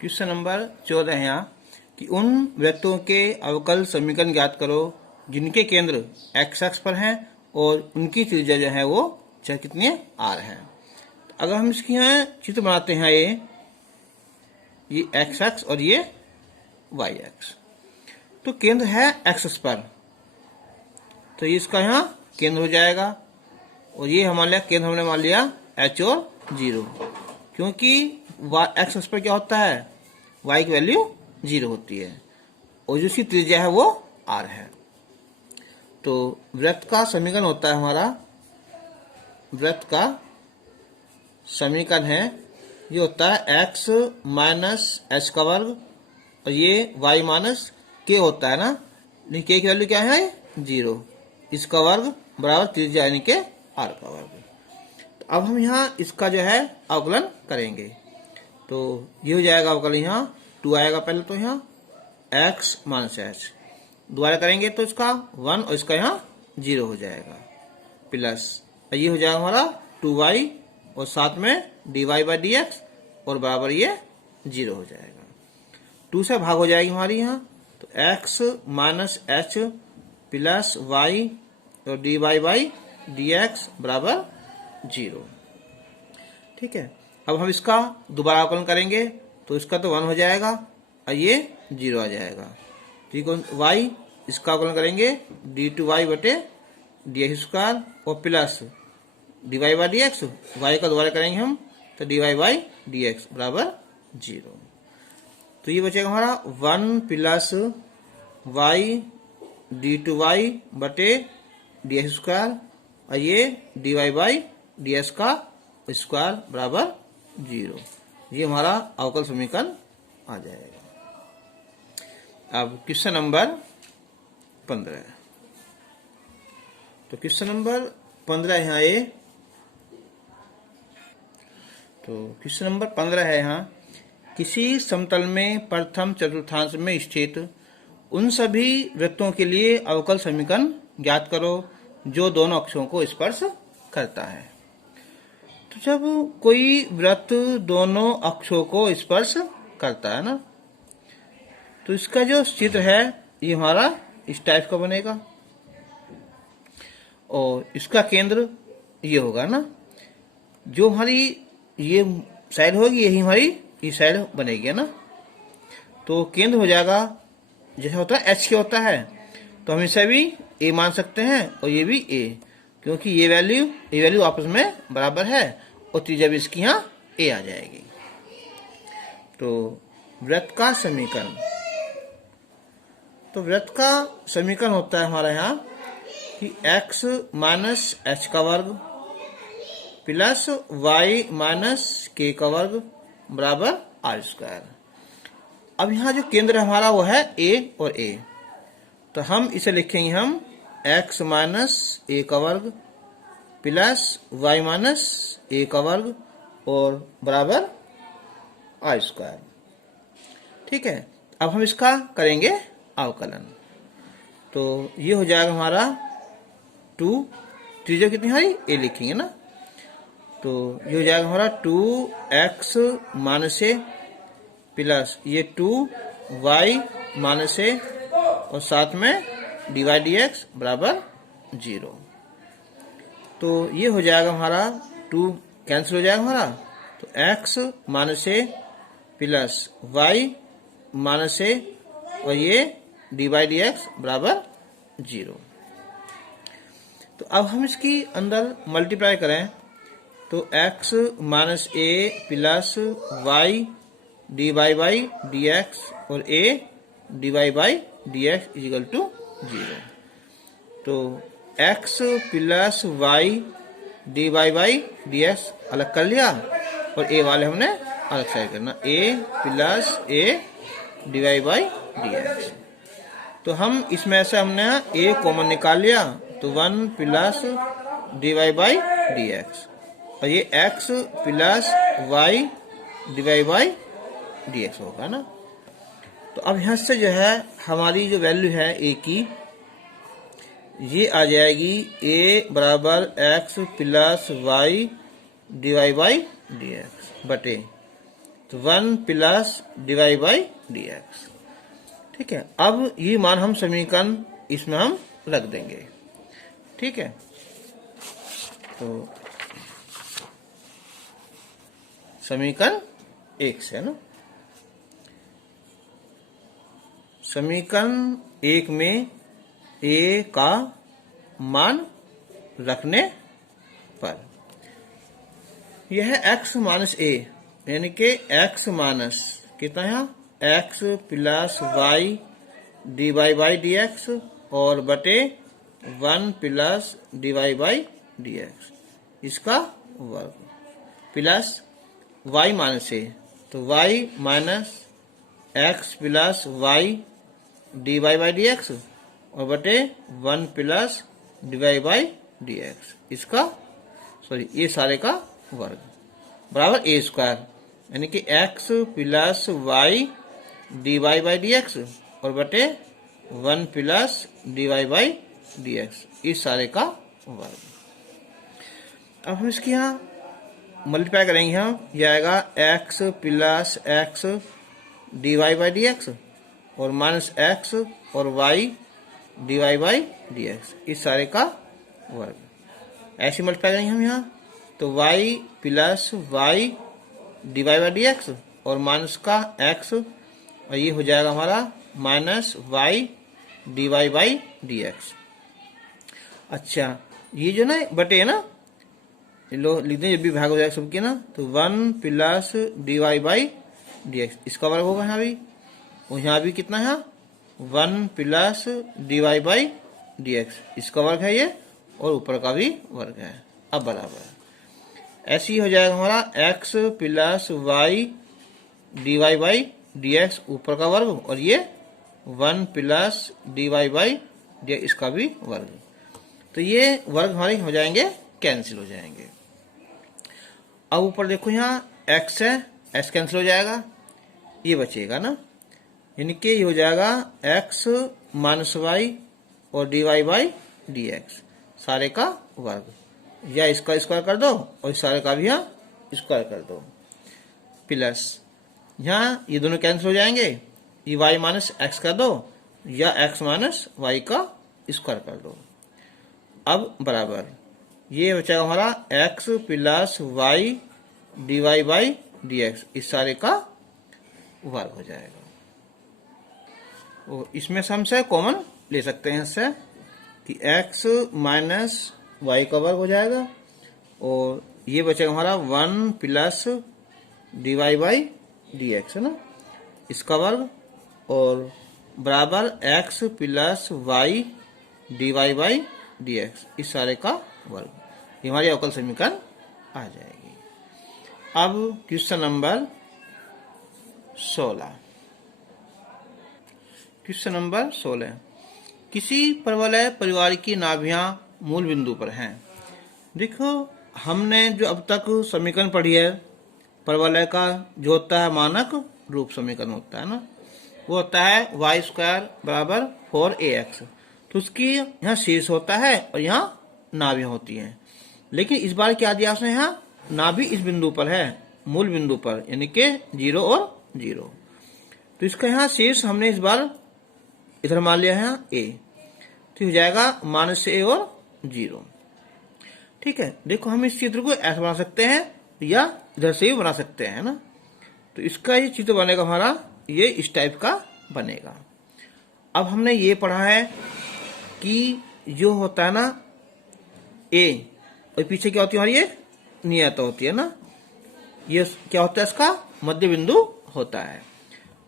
क्वेश्चन नंबर 14 है यहाँ कि उन वृत्तों के अवकल समीकरण ज्ञात करो जिनके केंद्र x पर हैं और उनकी त्रिज्या जो है वो चाहे कितनी है r है। अगर हम इसकी यहाँ चित्र बनाते हैं, ये x और ये y, तो केंद्र है x पर, तो ये इसका यहाँ केंद्र हो जाएगा, और ये हमारे लिए केंद्र हमने मान लिया h और 0, क्योंकि x पर क्या होता है, y की वैल्यू 0 होती है और जो इसकी त्रिज्या है वो r है। तो वृत्त का समीकरण होता है हमारा, वृत्त का समीकरण है ये होता है x माइनस एच का वर्ग और ये y माइनस k होता है ना, लेकिन k की वैल्यू क्या है 0, इसका वर्ग बराबर त्रिज्या यानी के r का वर्ग। तो अब हम यहाँ इसका जो है अवकलन करेंगे, तो ये हो जाएगा अवकलन, यहाँ 2 आएगा पहले, तो यहाँ x माइनस एच दोबारा करेंगे तो इसका 1 और इसका यहाँ 0 हो जाएगा, प्लस ये हो जाएगा हमारा 2y और साथ में dy/dx और बराबर ये 0 हो जाएगा। 2 से भाग हो जाएगी हमारी यहाँ, तो x minus H plus y और dy/dx बराबर 0। ठीक है, अब हम इसका दोबारा अवकलन करेंगे तो इसका तो 1 हो जाएगा और ये 0 आ जाएगा। ठीक है, y इसका अवकलन करेंगे d2y/dx² और प्लस dy/dx, y का दोबारा करेंगे हम तो dy/dx बराबर 0। तो ये बचेगा हमारा 1 प्लस y d2y/dx² और ये dy/dx का स्क्वायर बराबर 0। ये हमारा अवकल समीकरण आ जाएगा। अब क्वेश्चन नंबर 15, तो क्वेश्चन नंबर 15 यहाँ ये, तो क्वेश्चन नंबर 15 है यहाँ, किसी समतल में प्रथम चतुर्थांश में स्थित उन सभी वृत्तों के लिए अवकल समीकरण ज्ञात करो जो दोनों अक्षों को स्पर्श करता है। तो जब कोई वृत्त दोनों अक्षों को स्पर्श करता है ना, तो इसका जो चित्र है ये हमारा इस टाइप का बनेगा और इसका केंद्र ये होगा ना, जो हमारी ये साइड होगी यही हमारी ये साइड बनेगी ना, तो केंद्र हो जाएगा जैसे होता है एच के होता है, तो हम इसे भी ए मान सकते हैं और ये भी ए, क्योंकि ये वैल्यू आपस में बराबर है और त्रिज्या भी इसकी यहाँ ए आ जाएगी। तो वृत्त का समीकरण, तो वृत्त का समीकरण होता है हमारा यहाँ कि x माइनस एच का वर्ग प्लस y माइनस k का वर्ग बराबर r²। अब यहाँ जो केंद्र हमारा वो है a और a, तो हम इसे लिखेंगे हम x माइनस a का वर्ग प्लस y माइनस a का वर्ग और बराबर r²। ठीक है, अब हम इसका करेंगे अवकलन, तो ये हो जाएगा हमारा 2, त्रिज्या कितनी हमारी a लिखेंगे ना, तो ये हो जाएगा हमारा 2x माइनस a प्लस ये 2y माइनस a और साथ में dy/dx बराबर 0। तो ये हो जाएगा हमारा 2 कैंसिल हो जाएगा हमारा, तो x minus a plus y minus a और ये dy/dx बराबर 0। तो अब हम इसकी अंदर मल्टीप्लाई करें तो x minus a plus y dy/dx और a dy/dx इक्वल टू 0। तो x प्लस y dy/dx अलग कर लिया और a वाले हमने अलग साइड करना, a प्लस a dy/dx। तो हम इसमें से हमने a कॉमन निकाल लिया, तो 1 प्लस dy/dx और ये x प्लस y dy/dx होगा ना। तो अब यहाँ से जो है हमारी जो वैल्यू है ए की, ये आ जाएगी ए बराबर X plus Y D Y by D X बटे तो 1 plus D Y by D x. ठीक है, अब ये मान हम समीकरण इसमें हम रख देंगे। ठीक है, तो समीकरण 1 से है ना, समीकरण 1 में ए का मान रखने पर यह x माइनस ए यानी कि x माइनस कितना है x plus y d Y by D x और बटे 1 plus d Y by D x इसका वर्ग प्लस y माइनस ए तो y minus x plus y d Y by D x और बटे 1 plus d Y by D x इसका ये सारे का वर्ग बराबर ए स्क्वायर यानी कि x plus y d Y by D x और बटे 1 plus d Y by D x इस सारे का वर्ग। अब हम इसके यहाँ मल्टीप्लाई करेंगे, हम ये आएगा x plus x d Y by D x और माइनस एक्स और y d Y by D x इस सारे का वर्ग। ऐसे मल्टीप्लाई करेंगे हम यहाँ तो y plus y d Y by D x और माइनस का x और ये हो जाएगा हमारा minus y d Y by D x. अच्छा, ये जो ना बटे है ना, लो लिख दें जब भी भाग हो जाएगा सबके ना, तो 1 plus d Y by D x इसका वर्ग होगा यहाँ भी, और यहाँ भी कितना है 1 plus d Y by D x इसका वर्ग है ये, और ऊपर का भी वर्ग है। अब बराबर ऐसे ही हो जाएगा हमारा x plus y d Y by D x ऊपर का वर्ग और ये 1 plus d Y by d इसका भी वर्ग। तो ये वर्ग हमारे हो जाएंगे, कैंसिल हो जाएंगे। अब ऊपर देखो यहाँ x है, x कैंसिल हो जाएगा, ये बचेगा ना, यानी कि ये हो जाएगा x माइनस वाई और d Y by D x सारे का वर्ग, या इसका स्क्वायर कर दो और इस सारे का भी यहाँ स्क्वायर कर दो, प्लस यहाँ ये दोनों कैंसिल हो जाएंगे, ये y माइनस एक्स कर दो या x माइनस वाई का स्क्वायर कर दो। अब बराबर ये बचेगा हमारा x plus y d Y by D x इस सारे का वर्ग हो जाएगा। और इसमें से हम से कॉमन ले सकते हैं इससे कि x माइनस वाई का वर्ग हो जाएगा और ये बचेगा हमारा 1 plus d Y by D x है ना इसका वर्ग और बराबर x plus y d Y by D x इस सारे का वर्ग, ये हमारी अवकल समीकरण आ जाएगी। अब क्वेश्चन नंबर 16, क्वेश्चन नंबर 16, किसी परवलय परिवार की नाभियां मूल बिंदु पर हैं। देखो हमने जो अब तक समीकरण पढ़ी है परवलय का, जो होता है मानक रूप समीकरण होता है ना, वो होता है वाई स्क्वायर बराबर 4ax। तो उसकी यहाँ शीर्ष होता है और यहाँ नाभियां होती हैं, लेकिन इस बार क्या दिया उसने, यहाँ नाभि इस बिंदु पर है, मूल बिंदु पर, यानी कि 0 और 0। तो इसका यहाँ शीर्ष हमने इस बार इधर मान लिया है a, तो हो जाएगा माइनस a और 0। ठीक है, देखो हम इस चित्र को ऐसा बना सकते हैं या इधर से भी बना सकते हैं ना। तो इसका ये चित्र बनेगा हमारा, ये इस टाइप का बनेगा। अब हमने ये पढ़ा है कि जो होता है ना a और पीछे क्या होती है हमारी, ये नियता होती है ना, ये क्या होता है इसका मध्य बिंदु होता है।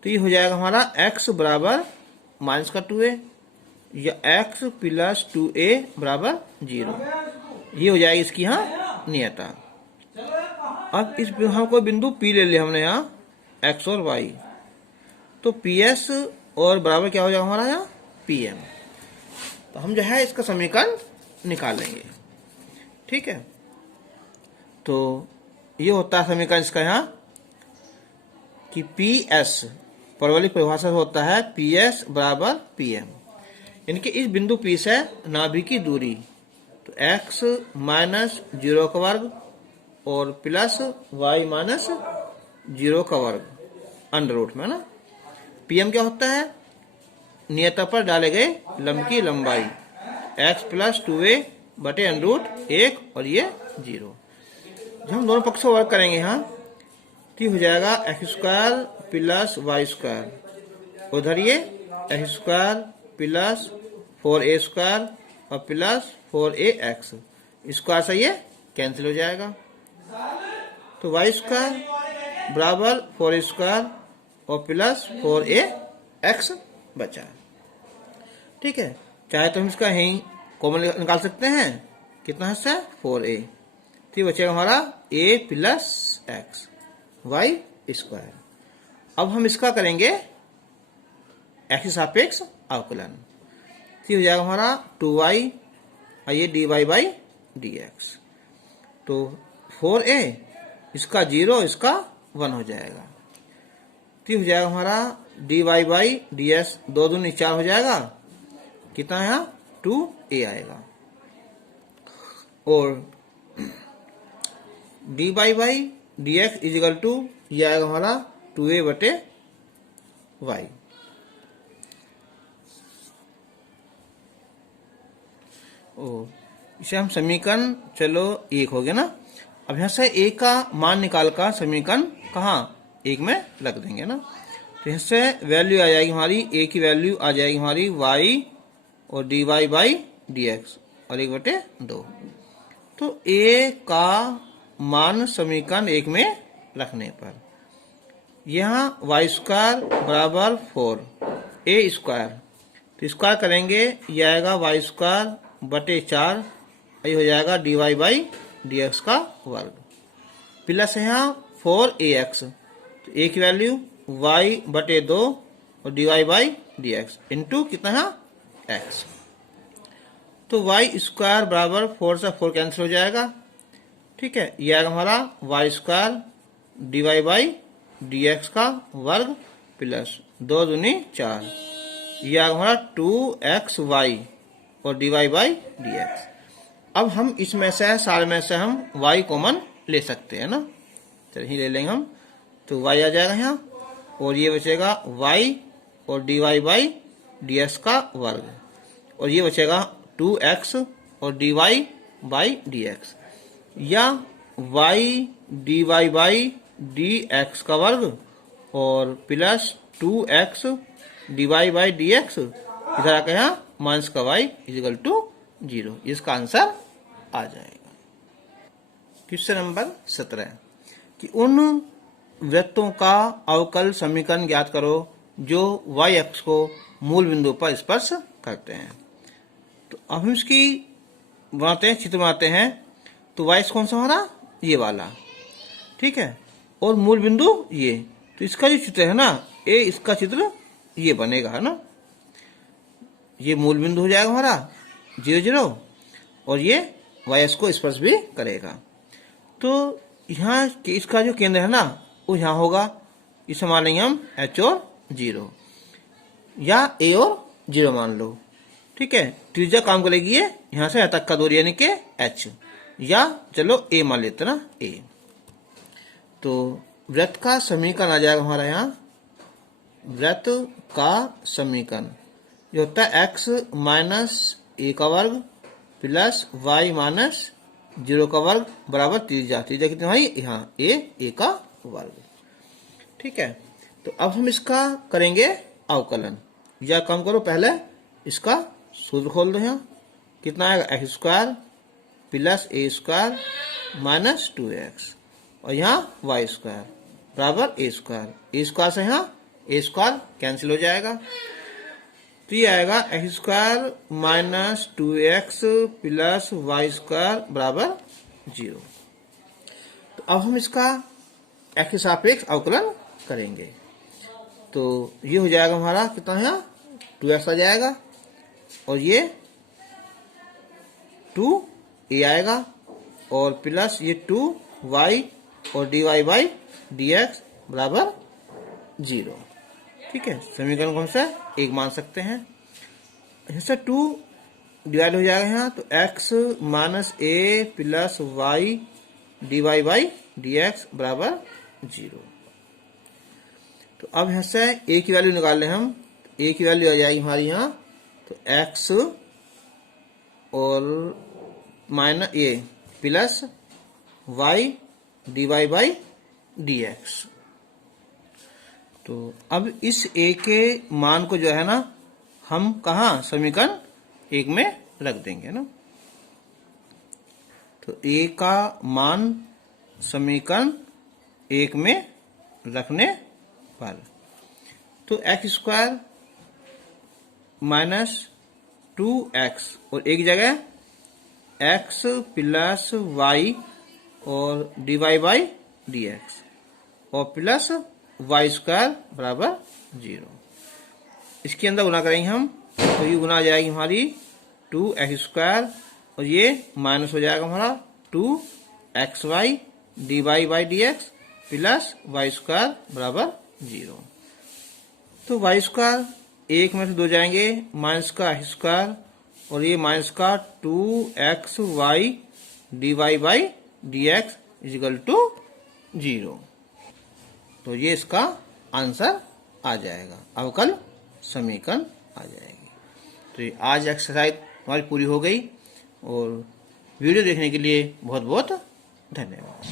तो ये हो जाएगा हमारा x बराबर माइनस का 2a या x प्लस 2a बराबर 0, ये हो जाएगी इसकी यहाँ नियता। अब इस हम कोई बिंदु P ले लिया हमने यहाँ x और y, तो PS और बराबर क्या हो जाएगा हमारा यहाँ PM। तो हम जो है इसका समीकरण निकाल लेंगे। ठीक है, तो ये होता है समीकरण इसका यहाँ कि PS परवलयिक परिभाषा होता है PS बराबर PM। इनके इस बिंदु P से नाभि की दूरी, तो x माइनस 0 का वर्ग और प्लस y माइनस 0 का वर्ग अंडर रूट में ना। PM क्या होता है? नियता पर डाले गए लंब की लंबाई x प्लस 2a बटे अंडर रूट 1 और ये 0। जब हम दोनों पक्षों वर्ग करेंगे यहाँ तो हो जाएगा x square plus y square, उधर ये x square plus 4a square और प्लस 4ax, स्क्वायर से ये कैंसिल हो जाएगा। तो वाई स्क्वायर बराबर 4a स्क्वायर और प्लस 4ax बचा। ठीक है, चाहे तो हम इसका यहीं कॉमन निकाल सकते हैं, कितना है 4a, तो बचेगा हमारा a plus x y square. अब हम इसका करेंगे एक्स सापेक्ष अवकलन, तो हो जाएगा हमारा 2y और ये dy बाई dx। तो 4a इसका 0 इसका 1 हो जाएगा, तो हो जाएगा हमारा dy बाई ds 2 दूनी 4 हो जाएगा, कितना है यहाँ 2a आएगा। और dy by dx is equal to ये आएगा हमारा 2a बटे y। इसे हम समीकरण चलो 1 हो गया ना। अब यहाँ से a का मान निकाल कर समीकरण कहाँ 1 में रख देंगे ना। तो यहाँ से वैल्यू आ जाएगी हमारी, a की वैल्यू आ जाएगी हमारी y और dy बाई dx और 1 बटे 2। तो a का मान समीकरण 1 में रखने पर यहाँ वाई स्क्वायर बराबर 4a स्क्वायर, तो स्क्वायर करेंगे ये आएगा वाई स्क्वायर बटे 4, ये हो जाएगा dy बाई dx का वर्ग, प्लस यहाँ 4ax, तो a की वैल्यू y बटे 2 और dy बाई dx इंटू कितना है x। तो y स्क्वायर बराबर 4 से 4 कैंसिल हो जाएगा। ठीक है, यह आएगा हमारा y square dy by dx का वर्ग प्लस 2 दूनी 4, यह आएगा हमारा 2xy और dy बाई dx। अब हम इसमें से सारे में से हम y कॉमन ले सकते हैं ना, चलिए ले लेंगे हम। तो y आ जाएगा यहाँ और ये बचेगा y और dy बाई dx का वर्ग, और ये बचेगा 2x और dy बाई dx, या y dy बाई dx का वर्ग और plus 2x dy by dx, इधर आकर यहाँ माइनस का y इजिकल टू 0, इसका आंसर आ जाएगा। क्वेश्चन नंबर 17 कि उन वृत्तों का अवकल समीकरण ज्ञात करो जो y अक्ष को मूल बिंदु पर स्पर्श करते हैं। तो अब हम इसकी बनाते हैं, चित्र बनाते हैं। तो y कौन सा हमारा ये वाला, ठीक है, और मूल बिंदु ये, तो इसका जो चित्र है ना ए, इसका चित्र ये बनेगा है ना। ये मूल बिंदु हो जाएगा हमारा 0 0 और ये y को स्पर्श भी करेगा। तो यहाँ इसका जो केंद्र है ना वो यहाँ होगा, इसे मान लेंगे हम h और 0 या a और 0 मान लो। ठीक है, त्रिज्या काम करेगी ये यहाँ से यहाँ तक का दूरी यानी कि h, या चलो a मान लेते ना a। तो वृत्त का समीकरण आ जाएगा हमारा यहाँ, वृत्त का समीकरण जो होता है x माइनस a का वर्ग प्लस y माइनस 0 का वर्ग बराबर त्रिज्या, त्रिज्या कितनी भाई यहाँ a का वर्ग। ठीक है, तो अब हम इसका करेंगे अवकलन, या काम करो पहले इसका सूत्र खोल दो। यहाँ कितना आएगा x square plus a square minus 2x और यहाँ वाई स्क्वायर बराबर a स्क्वायर, a स्क्वायर से यहाँ a स्क्वायर कैंसिल हो जाएगा। तो ये आएगा x square minus 2x plus y square बराबर 0। तो अब हम इसका x के सापेक्ष अवकलन करेंगे। तो ये हो जाएगा हमारा कितना है 2x आ जाएगा और ये 2a आएगा और प्लस ये 2y और dy बाई dx बराबर 0। ठीक है, समीकरण को हम से एक मान सकते हैं। हिस्सा 2 डिवाइड हो जाएगा यहाँ, तो x minus a plus y d Y by D x बराबर 0। तो अब यहाँ से a की वैल्यू निकाल लें हम, a की वैल्यू आ जाएगी हमारी यहाँ, तो x और minus a plus y d Y by D x. तो अब इस a के मान को जो है ना हम कहाँ समीकरण 1 में रख देंगे ना। तो a का मान समीकरण 1 में रखने पर, तो एक्स स्क्वायर माइनस 2x और एक जगह x प्लस वाई और d Y by D x और प्लस वाई स्क्वायर बराबर 0। इसके अंदर गुना करेंगे हम, तो ये गुना आ जाएगी हमारी 2x स्क्वायर और ये माइनस हो जाएगा हमारा 2xy d Y by D x plus y square बराबर 0। तो वाई स्क्वायर एक में से 2 जाएंगे, माइनस का स्क्वायर और ये माइनस का 2xy d Y by D x is equal to 0। तो ये इसका आंसर आ जाएगा, अवकल समीकरण आ जाएगी। तो ये आज एक्सरसाइज हमारी पूरी हो गई और वीडियो देखने के लिए बहुत बहुत धन्यवाद।